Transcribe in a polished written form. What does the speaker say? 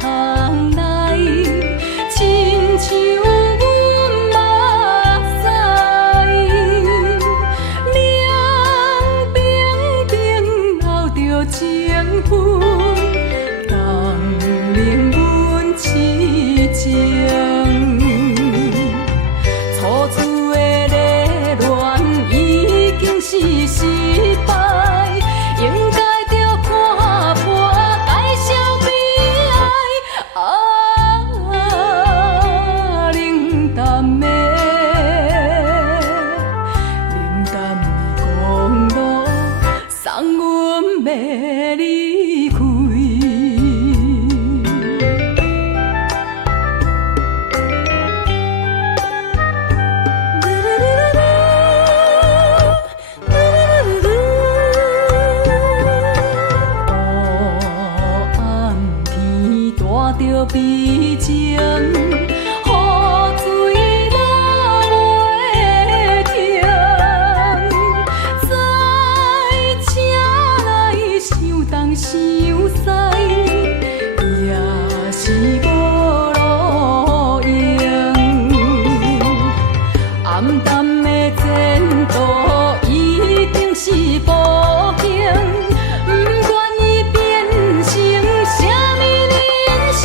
通来，亲像阮目屎，凉冰冰流着情分，冻冷阮痴情。初次的热恋已经是失败，应该着看破，介绍悲哀。冷淡的，冷淡的公路，送阮要离开。着悲情，雨水落袂停，载车来伤东伤西，也是无路用。暗淡的前途一定是无幸，不愿意变成啥物人生。